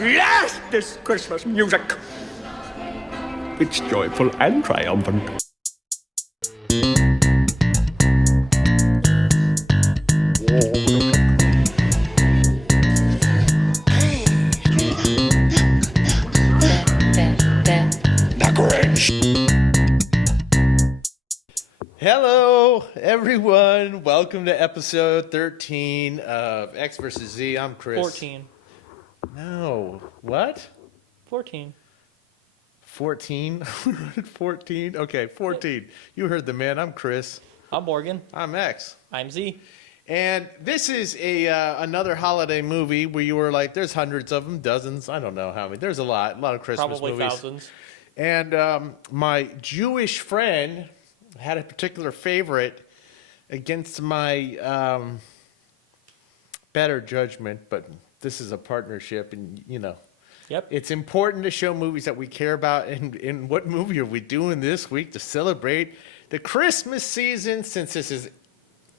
Blast this Christmas music! It's joyful and triumphant. The Grinch! Hello, everyone. Welcome to episode 13 of X versus Z. I'm Chris. 14. No. What? 14. 14? 14? Okay, 14. You heard the man. I'm Chris. I'm Morgan. I'm X. I'm Z. And this is another holiday movie where you were like, there's hundreds of them, dozens. I don't know how many. There's a lot of Christmas Probably movies. thousands. And my Jewish friend had a particular favorite against my better judgment, but this is a partnership, and Yep. it's important to show movies that we care about. And what movie are we doing this week to celebrate the Christmas season, since this is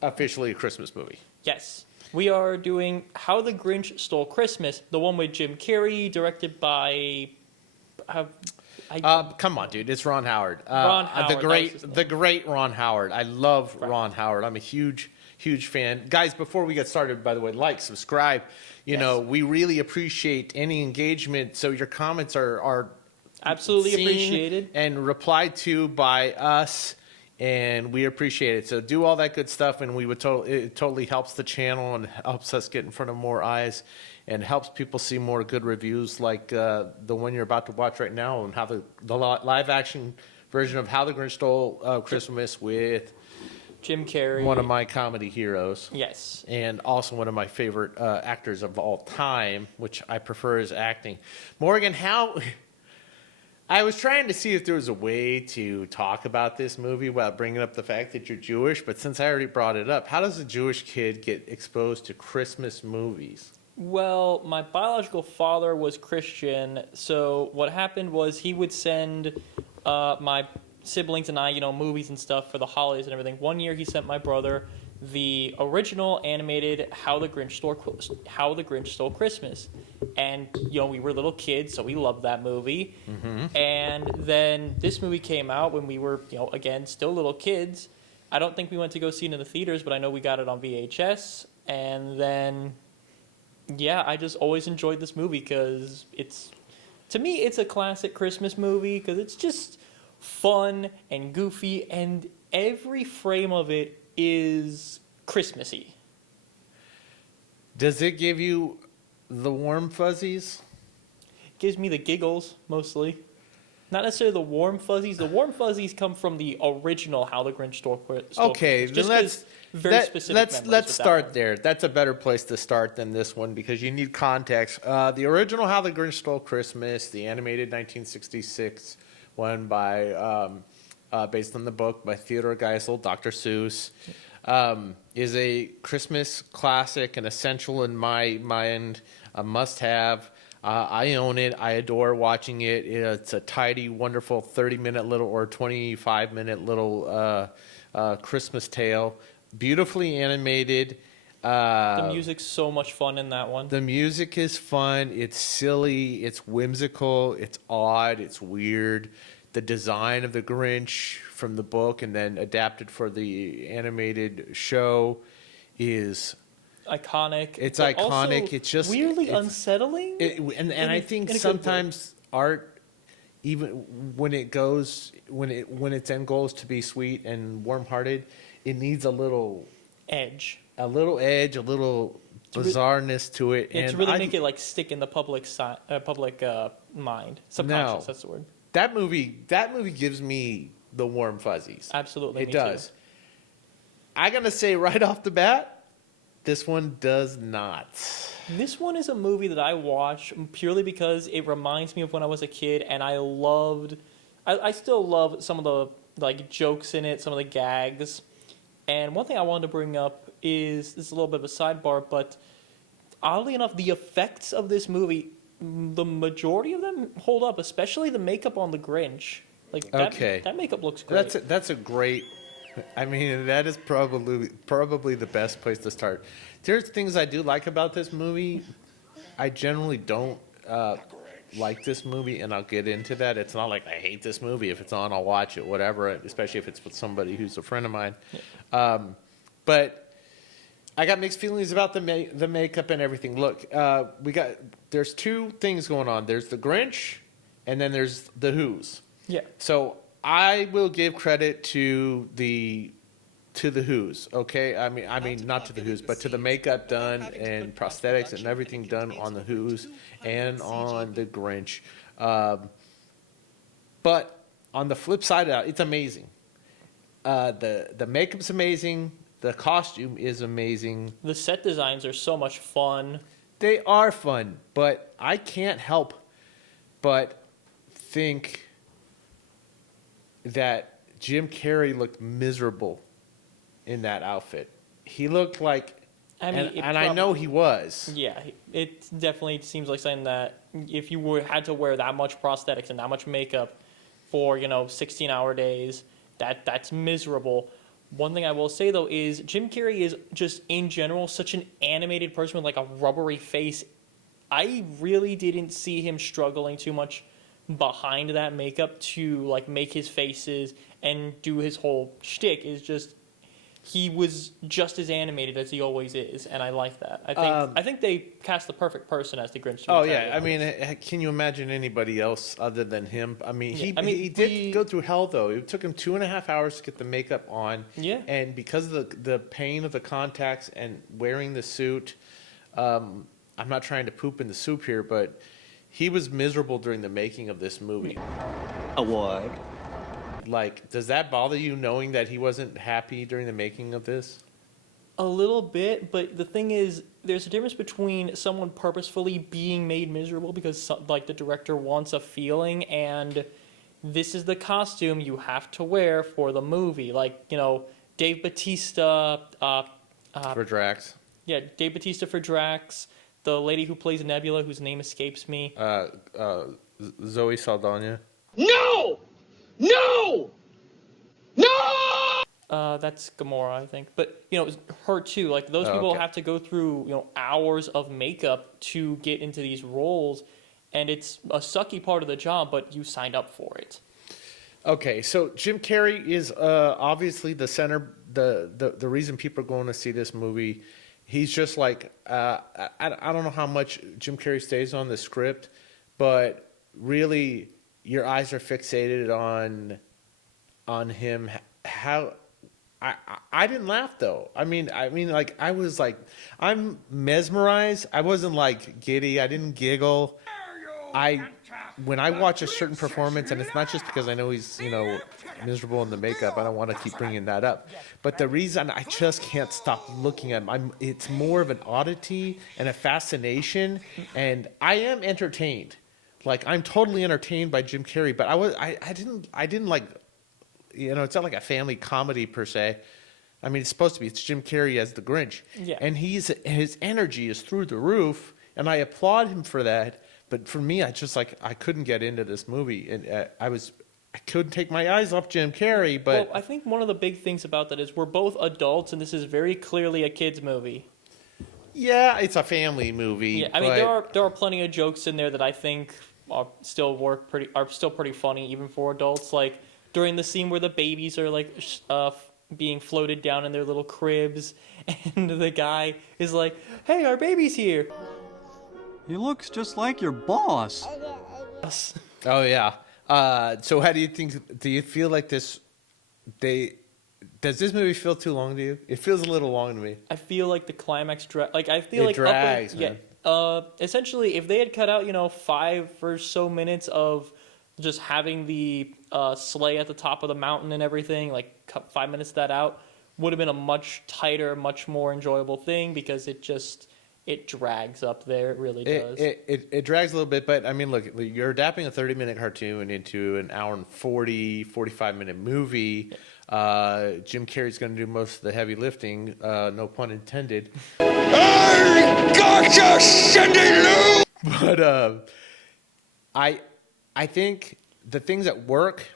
officially a Christmas movie? Yes. We are doing How the Grinch Stole Christmas, the one with Jim Carrey, directed by... Come on, dude! It's Ron Howard. Ron Howard, the great Ron Howard. I love Ron Howard. I'm a huge fan. Guys, before we get started, by the way, like, subscribe. You know, we really appreciate any engagement. So your comments are Absolutely seen appreciated. and replied to by us, and we appreciate it. So do all that good stuff, and it totally helps the channel and helps us get in front of more eyes, and helps people see more good reviews like the one you're about to watch right now, and how the live action version of How the Grinch Stole Christmas with Jim Carrey. one of my comedy heroes. Yes. And also one of my favorite actors of all time, which I prefer his acting. Morgan, I was trying to see if there was a way to talk about this movie without bringing up the fact that you're Jewish, but since I already brought it up, how does a Jewish kid get exposed to Christmas movies? Well, my biological father was Christian, so what happened was he would send my siblings and I, movies and stuff for the holidays and everything. One year he sent my brother the original animated How the Grinch Stole Christmas. And, we were little kids, so we loved that movie. Mm-hmm. And then this movie came out when we were, again, still little kids. I don't think we went to go see it in the theaters, but I know we got it on VHS. And then... yeah, I just always enjoyed this movie because to me, it's a classic Christmas movie because it's just fun and goofy, and every frame of it is Christmassy. Does it give you the warm fuzzies? It gives me the giggles, mostly. Not necessarily the warm fuzzies. The warm fuzzies come from the original How the Grinch Stole Christmas. Okay, then let's start one. there. That's a better place to start than this one because you need context. The original How the Grinch Stole Christmas, the animated 1966 one by based on the book by Theodore Geisel, Dr. Seuss, is a Christmas classic, an essential in my mind, a must-have. I own it. I adore watching it. It's a tidy, wonderful 30-minute little or 25-minute little Christmas tale. Beautifully animated. The music's so much fun in that one. The music is fun. It's silly. It's whimsical. It's odd. It's weird. The design of the Grinch from the book and then adapted for the animated show is... iconic. It's iconic. Also It's just weirdly unsettling. And I think sometimes art, even when its end goal is to be sweet and warm-hearted, it needs a little edge, a little bizarreness to it. And to really make it stick in the public mind, subconscious. That's the word. That movie gives me the warm fuzzies. Absolutely, it does. Too. I'm gonna say right off the bat, this one does not. This one is a movie that I watch purely because it reminds me of when I was a kid, and I still love some of the jokes in it, some of the gags. And one thing I wanted to bring up is, this is a little bit of a sidebar, but oddly enough, the effects of this movie, the majority of them hold up, especially the makeup on the Grinch. That makeup looks great. That's a great... I mean, that is probably the best place to start. There's things I do like about this movie. I generally don't like this movie, and I'll get into that. It's not like I hate this movie. If it's on, I'll watch it, whatever, especially if it's with somebody who's a friend of mine. But I got mixed feelings about the makeup and everything. Look, there's two things going on. There's the Grinch, and then there's the Who's. Yeah. So I will give credit to the Who's, okay? I mean, not to the Who's, but to the makeup done and prosthetics and everything done on the Who's and on the Grinch. But on the flip side of that, it's amazing. The makeup's amazing. The costume is amazing. The set designs are so much fun. They are fun, but I can't help but think that Jim Carrey looked miserable in that outfit. He looked like, I know he was. Yeah, it definitely seems like something that if you had to wear that much prosthetics and that much makeup for 16-hour days, that's miserable. One thing I will say though is Jim Carrey is just in general such an animated person with like a rubbery face. I really didn't see him struggling too much behind that makeup to like make his faces and do his whole shtick. Is just he was just as animated as he always is, and I like that. I think they cast the perfect person as the Grinch. Oh yeah, I mean, can you imagine anybody else other than him? I mean, he did go through hell though. It took him 2.5 hours to get the makeup on. Yeah, and because of the pain of the contacts and wearing the suit, I'm not trying to poop in the soup here, but he was miserable during the making of this movie. Award. Like, does that bother you knowing that he wasn't happy during the making of this? a little bit, but the thing is, there's a difference between someone purposefully being made miserable because, like, the director wants a feeling, and this is the costume you have to wear for the movie. Like, you know, Dave Bautista. For Drax. Yeah, Dave Bautista for Drax. The lady who plays Nebula, whose name escapes me. Zoe Saldana. No! No! No! That's Gamora, I think. But, you know, her too. Like, those people have to go through, you know, hours of makeup to get into these roles. And it's a sucky part of the job, but you signed up for it. Okay, so Jim Carrey is obviously the center, the reason people are going to see this movie. He's just like, I don't know how much Jim Carrey stays on the script, but really your eyes are fixated on him. How I didn't laugh though. I mean, like I was like, I'm mesmerized. I wasn't like giddy. I didn't giggle. When I watch a certain performance, and it's not just because I know he's, you know, miserable in the makeup, I don't want to keep bringing that up, but the reason I just can't stop looking at him, it's more of an oddity and a fascination, and I am entertained. Like, I'm totally entertained by Jim Carrey, but I didn't like, you know, it's not like a family comedy per se. I mean, it's supposed to be. It's Jim Carrey as the Grinch, and his energy is through the roof, and I applaud him for that. But for me, I couldn't get into this movie, and I couldn't take my eyes off Jim Carrey. But well, I think one of the big things about that is we're both adults, and this is very clearly a kids movie. Yeah, it's a family movie. Yeah, I mean there are plenty of jokes in there that I think are still pretty funny even for adults. Like during the scene where the babies are like being floated down in their little cribs, and the guy is like, "Hey, our baby's here." He looks just like your boss. Oh yeah. So how do you think? Do you feel like this? Does this movie feel too long to you? It feels a little long to me. I feel like the climax I feel like drags, man. Essentially, if they had cut out 5 or so minutes of just having the sleigh at the top of the mountain and everything, like cut 5 minutes of that out, would have been a much tighter, much more enjoyable thing because it drags up there. It really does. It drags a little bit, but I mean, look, you're adapting a 30-minute cartoon into an hour and 45-minute movie. Jim Carrey's going to do most of the heavy lifting, no pun intended. I gotcha, Cindy Lou! But I think the things that work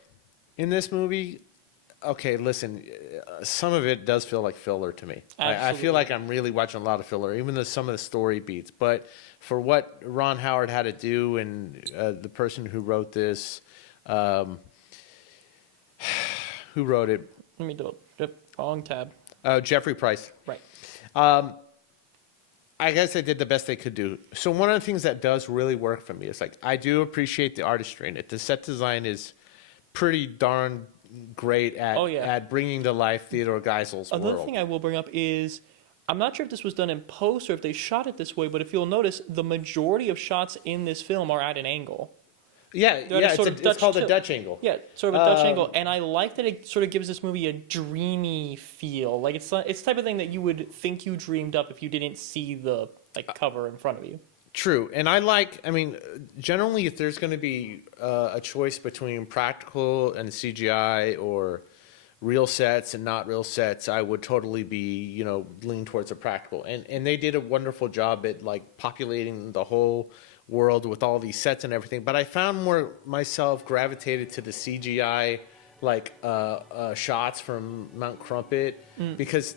in this movie, okay, listen, some of it does feel like filler to me. I feel like I'm really watching a lot of filler, even though some of the story beats. But for what Ron Howard had to do, and the person who wrote this, who wrote it? Let me do it. Wrong tab. Jeffrey Price. Right. I guess they did the best they could do. So one of the things that does really work for me is like I do appreciate the artistry in it. The set design is pretty darn great at bringing to life Theodore Geisel's Another world. thing I will bring up is I'm not sure if this was done in post or if they shot it this way, but if you'll notice, the majority of shots in this film are at an angle. Yeah, it's called a Dutch angle. Yeah, sort of a Dutch angle, and I like that it sort of gives this movie a dreamy feel. Like it's the type of thing that you would think you dreamed up if you didn't see the cover in front of you. True, and I mean, generally, if there's going to be a choice between practical and CGI or real sets and not real sets, I would totally be, lean towards a practical. And they did a wonderful job at like populating the whole world with all these sets and everything. But I found more myself gravitated to the CGI shots from Mount Crumpit because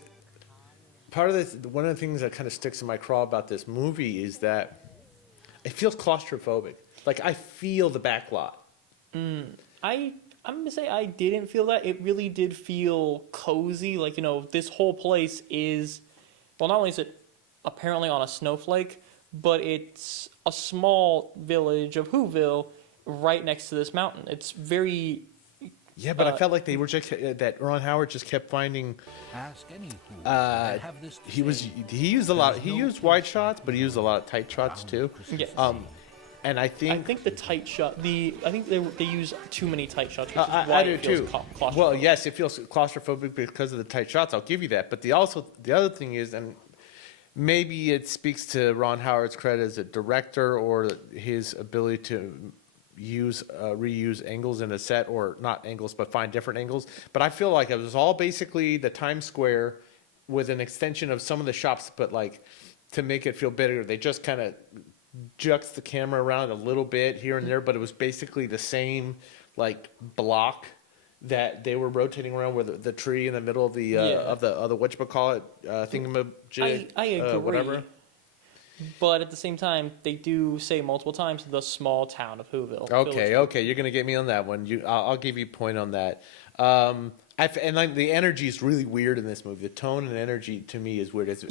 part of this, one of the things that kind of sticks in my craw about this movie is that it feels claustrophobic. Like I feel the back lot. I'm gonna say I didn't feel that. It really did feel cozy. Like, this whole place is, well, not only is it apparently on a snowflake, but it's a small village of Whoville right next to this mountain. It's very... Yeah, but I felt like they were just that Ron Howard just kept finding. Ask any fool. He used a lot. He used wide shots, but he used a lot of tight shots too. Yes. And I think the tight shot. I think they use too many tight shots. Which is why I do it feels too. claustrophobic. Well, yes, it feels claustrophobic because of the tight shots. I'll give you that. But the other thing is, and maybe it speaks to Ron Howard's credit as a director or his ability to reuse angles in a set, or not angles, but find different angles. But I feel like it was all basically the Times Square with an extension of some of the shops, but like to make it feel better, they just kind of juxed the camera around a little bit here and there, but it was basically the same like block that they were rotating around with the tree in the middle of the whatchamacallit thingamajig. I agree. Whatever. But at the same time, they do say multiple times the small town of Whoville. Okay, you're gonna get me on that one. I'll give you a point on that. The energy is really weird in this movie. The tone and energy to me is weird. It's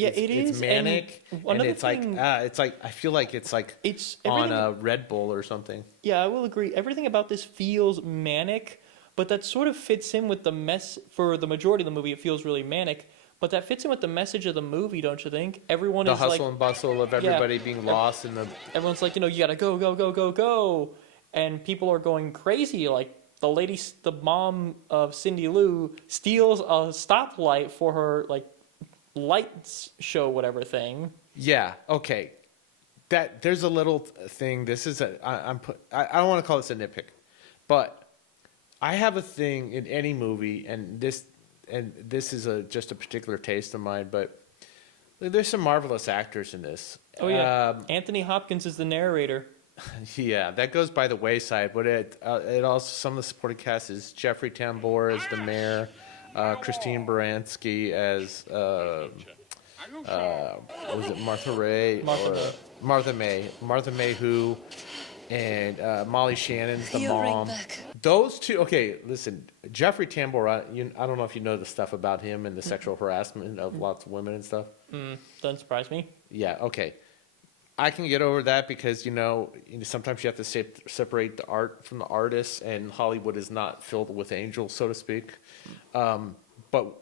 manic, and it's like I feel like it's on a Red Bull or something. Yeah, I will agree. Everything about this feels manic, but that sort of fits in with for the majority of the movie. It feels really manic. But that fits in with the message of the movie, don't you think? Everyone the is hustle and bustle of everybody being lost in the. Everyone's like, you gotta go, go, go, go, go, and people are going crazy. Like the mom of Cindy Lou steals a stoplight for her lights show, whatever thing. Yeah. Okay. There's a little thing. This is I don't want to call this a nitpick, but I have a thing in any movie, and this is just a particular taste of mine, but there's some marvelous actors in this. Oh, yeah. Anthony Hopkins is the narrator. Yeah, that goes by the wayside, but it also, some of the supporting cast is Jeffrey Tambor as the mayor, Christine Baranski as, was it Martha Ray? Martha May who, and Molly Shannon's the mom. Those two, okay, listen, Jeffrey Tambor, I don't know if you know the stuff about him and the sexual harassment of lots of women and stuff. Doesn't surprise me. Yeah, okay. I can get over that because, sometimes you have to separate the art from the artist, and Hollywood is not filled with angels, so to speak. But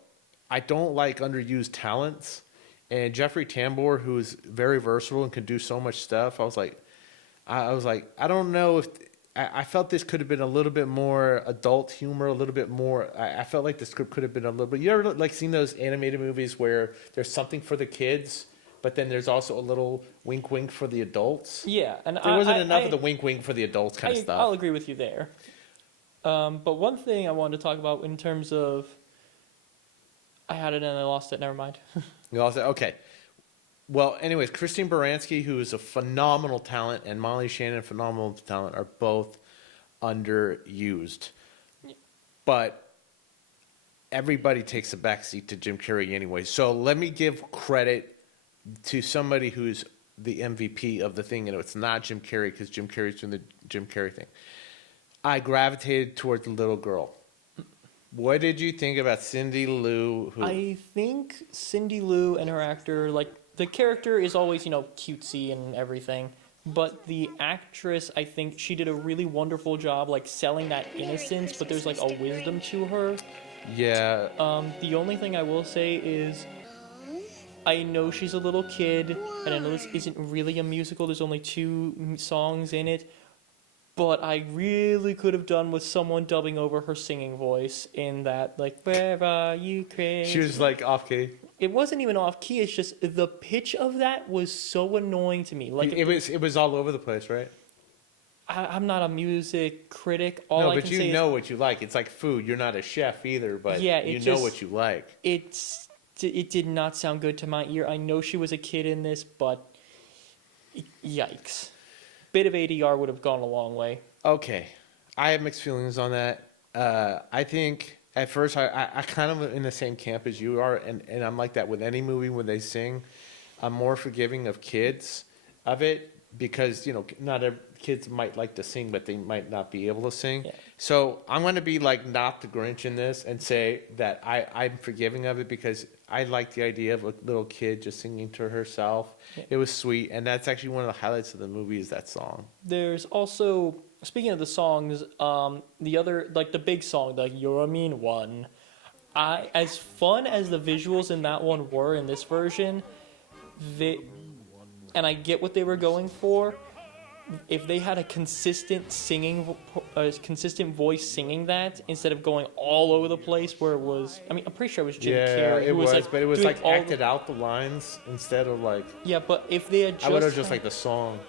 I don't like underused talents. And Jeffrey Tambor, who is very versatile and can do so much stuff, I was like, I don't know if I felt this could have been a little bit more adult humor, a little bit more. I felt like the script could have been a little bit. You ever seen those animated movies where there's something for the kids, but then there's also a little wink wink for the adults? Yeah, and there wasn't enough of the wink wink for the adults kind of stuff. I'll agree with you there. But one thing I wanted to talk about in terms of, I had it and I lost it. Never mind. You lost it. Okay. Well, anyways, Christine Baranski, who is a phenomenal talent, and Molly Shannon, phenomenal talent, are both underused. But everybody takes a backseat to Jim Carrey anyway. So let me give credit to somebody who's the MVP of the thing, and it's not Jim Carrey because Jim Carrey's doing the Jim Carrey thing. I gravitated toward the little girl. What did you think about Cindy Lou? I think Cindy Lou and her actor, like, the character is always, cutesy and everything. But the actress, I think she did a really wonderful job, like, selling that innocence, but there's, like, a wisdom to her. Yeah. The only thing I will say is, I know she's a little kid, and I know this isn't really a musical, there's only 2 songs in it, but I really could have done with someone dubbing over her singing voice in that, like, where are you, crazy? She was like off key. It wasn't even off key, it's just the pitch of that was so annoying to me. Like It was all over the place, right? I'm not a music critic. All No, I but can you say know what you like. It's like food. You're not a chef either, but Yeah, you it know just- what you like. it did not sound good to my ear. I know she was a kid in this, but yikes. Bit of ADR would have gone a long way. Okay. I have mixed feelings on that. I think at first I kind of in the same camp as you are, and I'm like that with any movie when they sing. I'm more forgiving of kids of it because, not every, kids might like to sing, but they might not be able to sing. Yeah. So I'm going to be like not the Grinch in this and say that I'm forgiving of it because I like the idea of a little kid just singing to herself. Yeah. It was sweet, and that's actually one of the highlights of the movie is that song. There's also, speaking of the songs, the other, like the big song, the You're a Mean One, as fun as the visuals in that one were in this version, and I get what they were going for, if they had a consistent consistent voice singing that instead of going all over the place where it was, I'm pretty sure it was Jim Carrey. it who was, like but it was doing like all acted out the lines instead of like. Yeah, but if they had I would have just just like the song.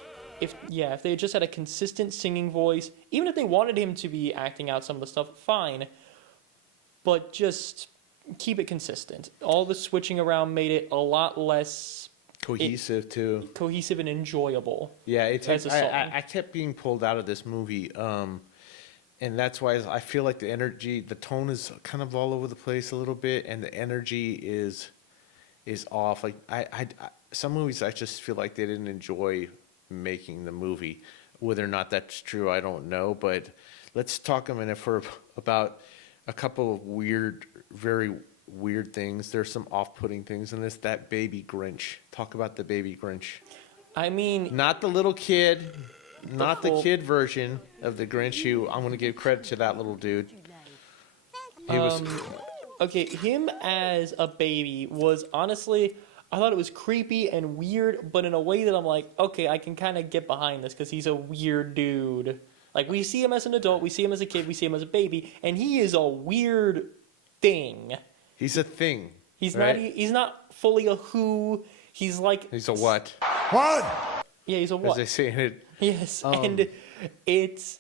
if they had just had a consistent singing voice, even if they wanted him to be acting out some of the stuff, fine. But just keep it consistent. All the switching around made it a lot less Cohesive too. cohesive and enjoyable. Yeah, as a song. I kept being pulled out of this movie, and that's why I feel like the energy, the tone is kind of all over the place a little bit, and the energy is off. Like I some movies I just feel like they didn't enjoy making the movie. Whether or not that's true, I don't know. But let's talk a minute about a couple of very weird things. There's some off-putting things in this. That baby Grinch. Talk about the baby Grinch. I mean, Not the little kid, not the full- kid version of the Grinch. Who I'm going to give credit to that little dude. He was. okay, him as a baby was honestly, I thought it was creepy and weird, but in a way that I'm like, okay, I can kind of get behind this because he's a weird dude. Like, we see him as an adult, we see him as a kid, we see him as a baby, and he is a weird thing. He's a thing. He's right? not. He's not fully a who. He's like. He's a what? What? Yeah, he's a As what? they say it. Yes, and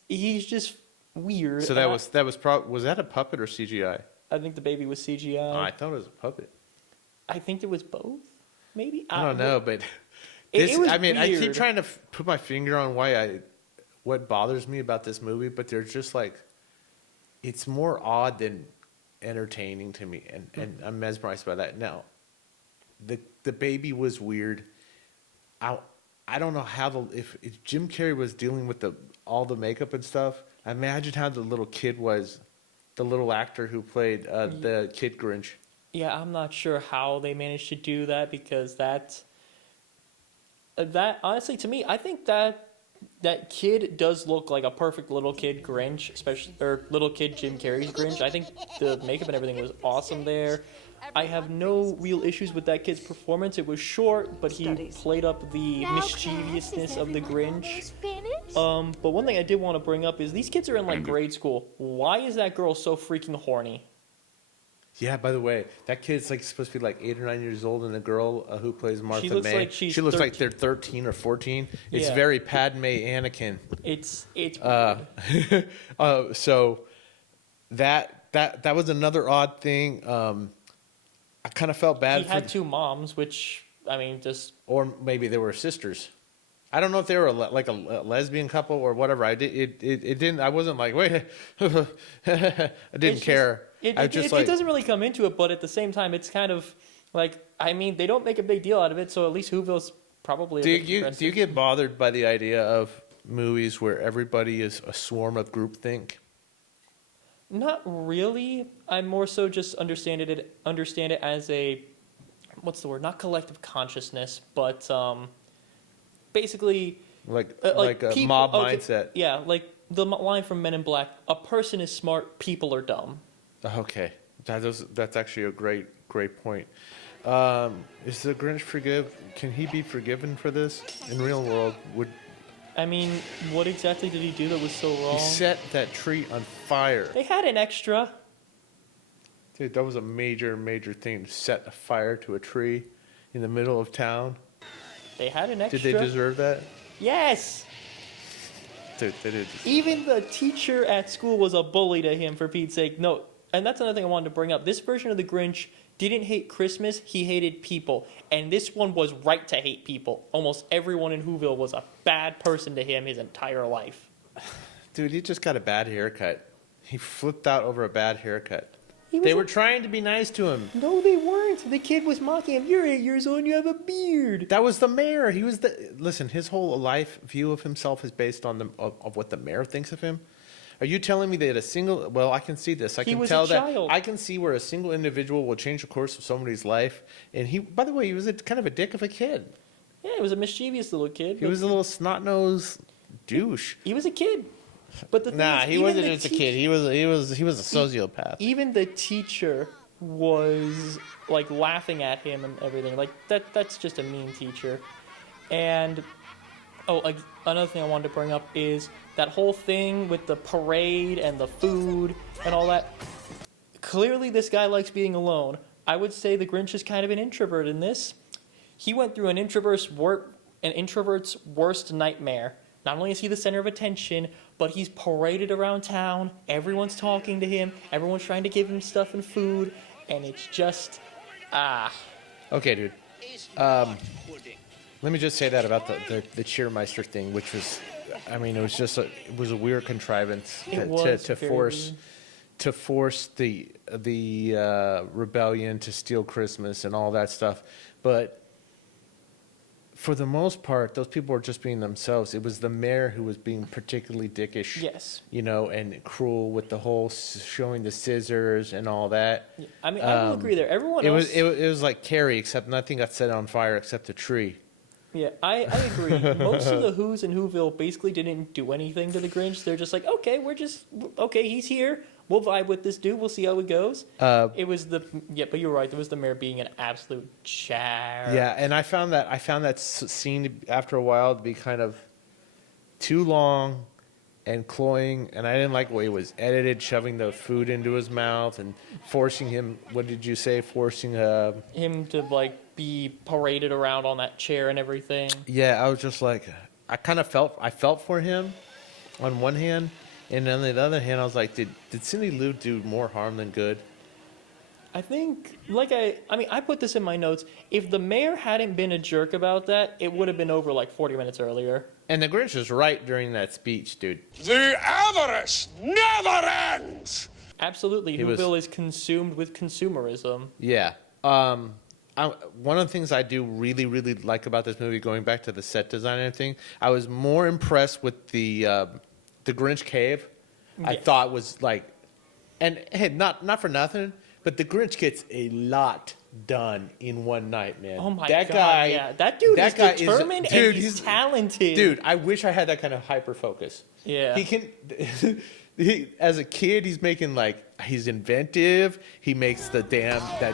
he's just weird. So and was that a puppet or CGI? I think the baby was CGI. Oh, I thought it was a puppet. I think it was both. Maybe I don't know, but It was I keep weird. trying to put my finger on what bothers me about this movie, but there's just like, it's more odd than entertaining to me, and I'm mesmerized by that. Now, the baby was weird. I don't know how if Jim Carrey was dealing with all the makeup and stuff. Imagine how the little kid was, the little actor who played the kid Grinch. Yeah, I'm not sure how they managed to do that because that honestly to me, I think that kid does look like a perfect little kid Grinch, especially or little kid Jim Carrey's Grinch. I think the makeup and everything was awesome there. I have no real issues with that kid's performance. It was short, but he played up the mischievousness of the Grinch. But one thing I did want to bring up is these kids are in like grade school. Why is that girl so freaking horny? Yeah, by the way, that kid's like supposed to be like 8 or 9 years old, and the girl who plays Martha looks May, like she's she looks like 13. they're 13 or 14. It's Yeah. very Padme Anakin. It's weird. So that was another odd thing. I kind of felt bad He for, had 2 moms, which I mean, just or maybe they were sisters. I don't know if they were like a lesbian couple or whatever. It didn't. I wasn't like wait. I didn't care. It like, doesn't really come into it, but at the same time, it's kind of like, I mean, they don't make a big deal out of it, so at least Whoville's probably. Do you get bothered by the idea of movies where everybody is a swarm of groupthink? Not really. I more so just understand it as a, what's the word? Not collective consciousness, but basically Like a people, mob okay, mindset. Yeah, like the line from Men in Black: "A person is smart, people are dumb." Okay, that's actually a great point. Is the Grinch can he be forgiven for this in real world? I mean, what exactly did he do that was so wrong? He set that tree on fire? They had an extra. Dude, that was a major thing, to set a fire to a tree in the middle of town. They had an extra. Did they deserve that? Yes. Dude, they did. Even the teacher at school was a bully to him, for Pete's sake. No, and that's another thing I wanted to bring up. This version of the Grinch didn't hate Christmas, he hated people. And this one was right to hate people. Almost everyone in Whoville was a bad person to him his entire life. Dude, he just got a bad haircut. He flipped out over a bad haircut. He was They were trying to be nice to him. No, they weren't. The kid was mocking him. You're 8 years old and you have a beard. That was the mayor. He was listen, his whole life view of himself is based on of what the mayor thinks of him. Are you telling me that well, I can see this. I He can was tell a that child. I can see where a single individual will change the course of somebody's life. And by the way, he was kind of a dick of a kid. Yeah, he was a mischievous little kid. He was a little snot-nosed douche. He was a kid. But the thing Nah, is, he wasn't just a kid. He was a sociopath. Even the teacher was like laughing at him and everything. Like that's just a mean teacher. And another thing I wanted to bring up is that whole thing with the parade and the food and all that. Clearly this guy likes being alone. I would say the Grinch is kind of an introvert in this. He went through an introvert's worst nightmare. Not only is he the center of attention, but he's paraded around town. Everyone's talking to him. Everyone's trying to give him stuff and food. And it's just, Okay, dude. Let me just say that about the Cheermeister thing, which was, I mean, it was a weird contrivance to force the rebellion to steal Christmas and all that stuff. But for the most part, those people were just being themselves. It was the mayor who was being particularly dickish. yes. And cruel with the whole showing the scissors and all that. I mean, I will agree there. Everyone It else... was like Carrie, except nothing got set on fire except the tree. Yeah, I agree. Most of the Who's in Whoville basically didn't do anything to the Grinch. They're just like, okay, he's here. We'll vibe with this dude. We'll see how it goes. But you're right. It was the mayor being an absolute char. Yeah, and I found that scene after a while to be kind of too long and cloying, and I didn't like the way it was edited, shoving the food into his mouth and forcing him. What did you say? Forcing him to like be paraded around on that chair and everything. Yeah, I was just like, I felt for him on one hand, and on the other hand, I was like, did Cindy Lou do more harm than good? I think, I put this in my notes. If the mayor hadn't been a jerk about that, it would have been over like 40 minutes earlier. And the Grinch was right during that speech, dude. The avarice never ends! Absolutely. Whoville is consumed with consumerism. Yeah. One of the things I do really, really like about this movie, going back to the set design and everything, I was more impressed with the Grinch cave. Yes. I thought was like, and hey, not for nothing, but the Grinch gets a lot done in one night, man. Oh my that God, guy, yeah. That dude is determined and he's talented. Dude, I wish I had that kind of hyper focus. Yeah. He can. As a kid, he's making he's inventive. He makes that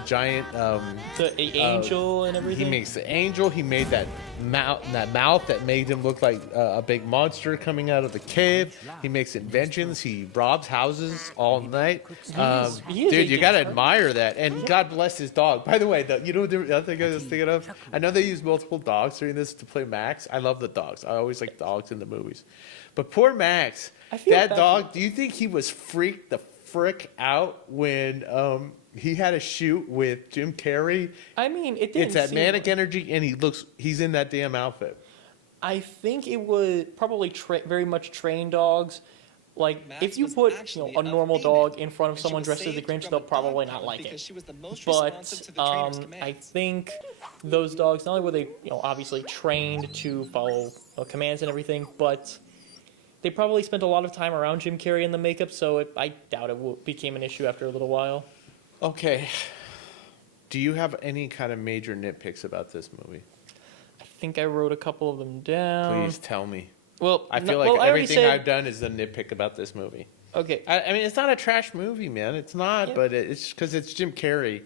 giant the angel and everything. He makes the angel. He made that mouth that made him look like a big monster coming out of the cave. He makes inventions. He robs houses all night. Dude, you gotta admire that. And God bless his dog. By the way, the other thing I was thinking of, I know they use multiple dogs during this to play Max. I love the dogs. I always like dogs in the movies. But poor Max, that dog, do you think he was freaked the frick out when he had a shoot with Jim Carrey? I mean, it didn't It's that seem manic energy, and he's in that damn outfit. I think it was probably very much trained dogs. Like, if you put a normal dog in front of someone dressed as the Grinch, they'll probably not like it. But I think those dogs, not only were they obviously trained to follow commands and everything, but they probably spent a lot of time around Jim Carrey in the makeup, so I doubt it became an issue after a little while. Okay. Do you have any kind of major nitpicks about this movie? I think I wrote a couple of them down. Please tell me. Well, I feel like everything I've done is a nitpick about this movie. Okay. I mean, it's not a trash movie, man. It's not, Yeah. but it's because it's Jim Carrey.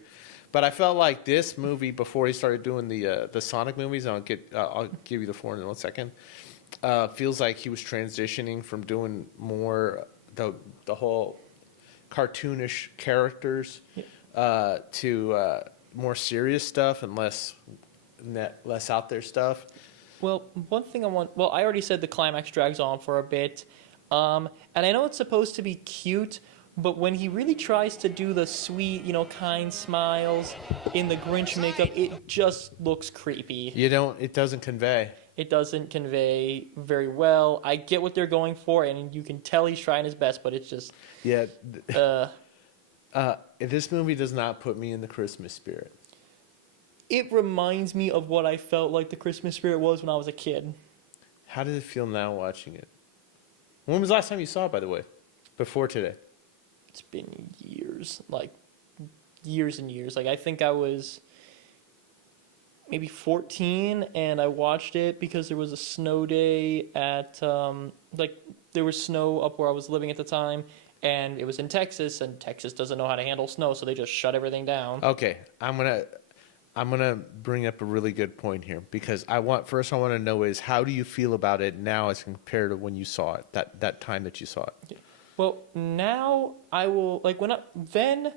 But I felt like this movie, before he started doing the Sonic movies, I'll give you the floor in 1 second. Feels like he was transitioning from doing more the whole cartoonish characters to more serious stuff and less out there stuff. Well, one thing I already said the climax drags on for a bit. And I know it's supposed to be cute, but when he really tries to do the sweet, kind smiles in the Grinch makeup, it just looks creepy. It doesn't convey. It doesn't convey very well. I get what they're going for, and you can tell he's trying his best, but it's just... Yeah. This movie does not put me in the Christmas spirit. It reminds me of what I felt like the Christmas spirit was when I was a kid. How does it feel now watching it? When was the last time you saw it, by the way? Before today? It's been years. Like, years and years. Like, I think I was maybe 14, and I watched it because there was a snow day at, there was snow up where I was living at the time, and it was in Texas, and Texas doesn't know how to handle snow, so they just shut everything down. Okay, I'm gonna bring up a really good point here, because I want to know is, how do you feel about it now as compared to when you saw it, that time that you saw it? Well, now I will, then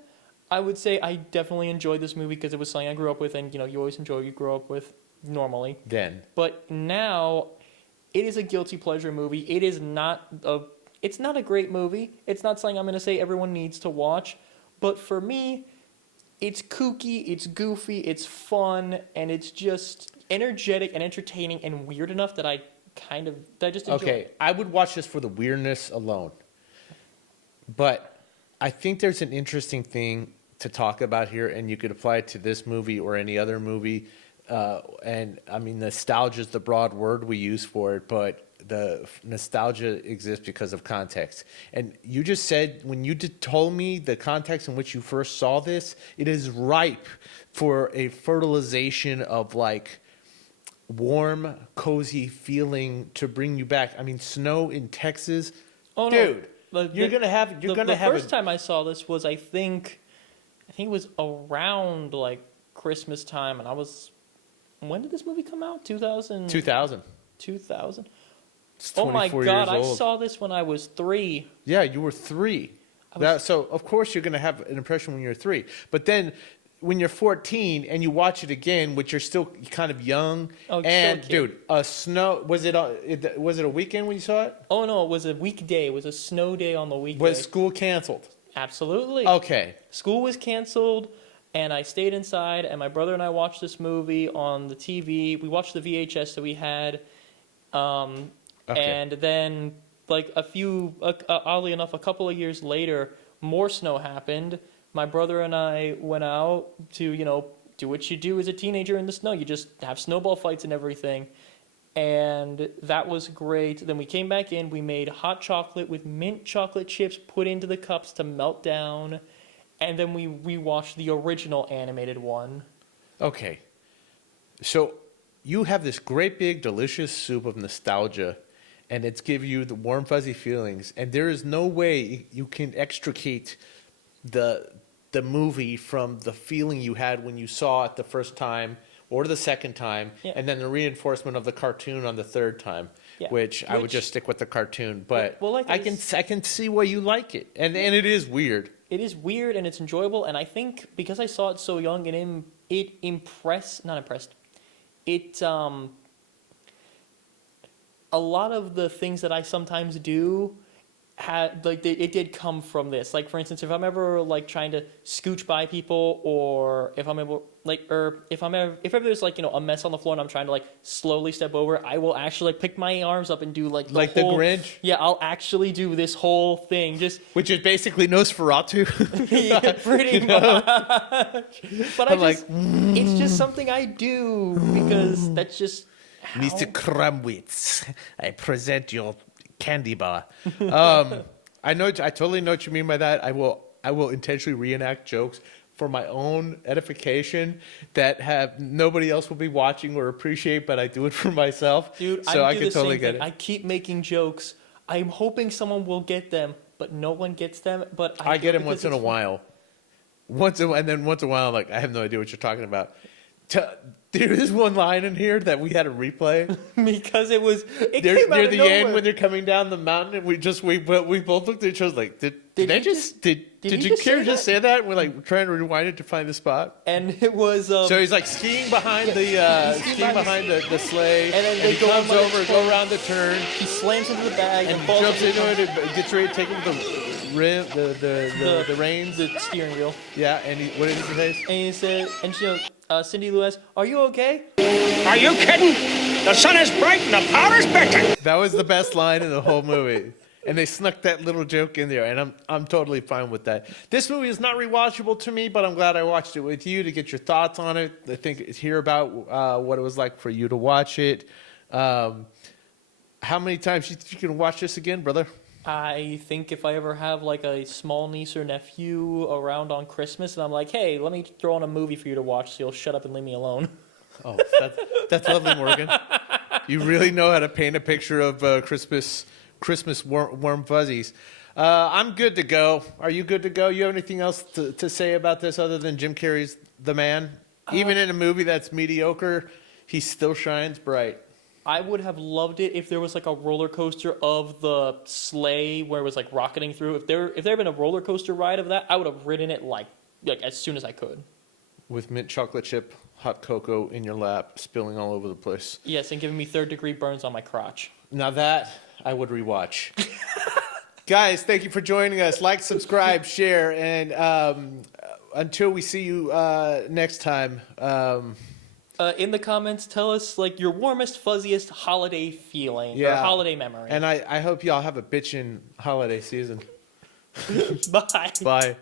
I would say I definitely enjoyed this movie because it was something I grew up with, and you always enjoy what you grow up with normally. Then. But now it is a guilty pleasure movie. It's not a great movie. It's not something I'm going to say everyone needs to watch, but for me, it's kooky, it's goofy, it's fun, and it's just energetic and entertaining and weird enough that I just enjoy it. I would watch this for the weirdness alone. But I think there's an interesting thing to talk about here, and you could apply it to this movie or any other movie. And I mean, nostalgia is the broad word we use for it, but the nostalgia exists because of context. And you just said, when you told me the context in which you first saw this, it is ripe for a fertilization of like warm, cozy feeling to bring you back. I mean, snow in Texas, Oh, dude. no. The first time I saw this was, I think it was around like Christmas time, and when did this movie come out? 2000? 2000. 2000? It's Oh my 24 God, years I old. saw this when I was 3. Yeah, you were 3. So, of course, you're going to have an impression when you're 3. But then when you're 14 and you watch it again, which you're still kind of young, and, dude, was it a weekend when you saw it? Oh, no, it was a weekday. It was a snow day on the weekday. Was school canceled? Absolutely. Okay. School was canceled, and I stayed inside, and my brother and I watched this movie on the TV. We watched the VHS that we had. And then, like, oddly enough, a couple of years later, more snow happened. My brother and I went out to, do what you do as a teenager in the snow. You just have snowball fights and everything. And that was great. Then we came back in. We made hot chocolate with mint chocolate chips put into the cups to melt down. And then we rewatched the original animated one. Okay. So you have this great big delicious soup of nostalgia, and it's give you the warm fuzzy feelings, and there is no way you can extricate the movie from the feeling you had when you saw it the first time or the second time, and then the reinforcement of the cartoon on the third time. Which I would just stick with the cartoon, but I can see why you like it, and it is weird. It is weird, and it's enjoyable, and I think because I saw it so young, a lot of the things that I sometimes do it did come from this. Like, for instance, if I'm ever like trying to scooch by people, or if I'm ever like, or if ever there's like, you know, a mess on the floor and I'm trying to like slowly step over, I will actually like pick my arms up and do like the whole, the Grinch. Yeah, I'll actually do this whole thing, just which is basically Nosferatu. yeah, pretty much. But it's just something I do because that's just how... Mr. Krumwitz, I present your candy bar. I totally know what you mean by that. I will intentionally reenact jokes for my own edification that have nobody else will be watching or appreciate, but I do it for myself. Dude, so I do can the totally same get thing. it. I keep making jokes. I'm hoping someone will get them, but no one gets them. But I get them once in a while. And then once in a while, I'm like, I have no idea what you're talking about. There is one line in here that we had to replay because it near came out of the nowhere. end when they're coming down the mountain, and we both looked at each other like, did Jim Carrey just say that? We're like trying to rewind it to find the spot, and it was so he's like skiing behind the sleigh, and then he comes over, go around the turn, he slams into the bag and falls jumps into it and gets ready to take him the reins, the steering wheel. Yeah, and what did he say? And he said, and she goes, Cindy Lou asks, "Are you okay?" Are you kidding? The sun is bright and the powder's better. That was the best line in the whole movie. And they snuck that little joke in there, and I'm totally fine with that. This movie is not rewatchable to me, but I'm glad I watched it with you to get your thoughts on it. I think hear about what it was like for you to watch it. How many times do you think you can watch this again, brother? I think if I ever have like a small niece or nephew around on Christmas, and I'm like, "Hey, let me throw on a movie for you to watch, so you'll shut up and leave me alone." Oh, that's lovely, Morgan. You really know how to paint a picture of Christmas warm fuzzies. I'm good to go. Are you good to go? You have anything else to say about this other than Jim Carrey's the man? Even in a movie that's mediocre, he still shines bright. I would have loved it if there was like a roller coaster of the sleigh where it was like rocketing through. If there had been a roller coaster ride of that, I would have ridden it like as soon as I could. With mint chocolate chip, hot cocoa in your lap, spilling all over the place. Yes, and giving me third-degree burns on my crotch. Now that I would rewatch. Guys, thank you for joining us. Like, subscribe, share, and until we see you next time. In the comments, tell us like your warmest, fuzziest holiday feeling or holiday memory. And I hope y'all have a bitchin' holiday season. Bye. Bye.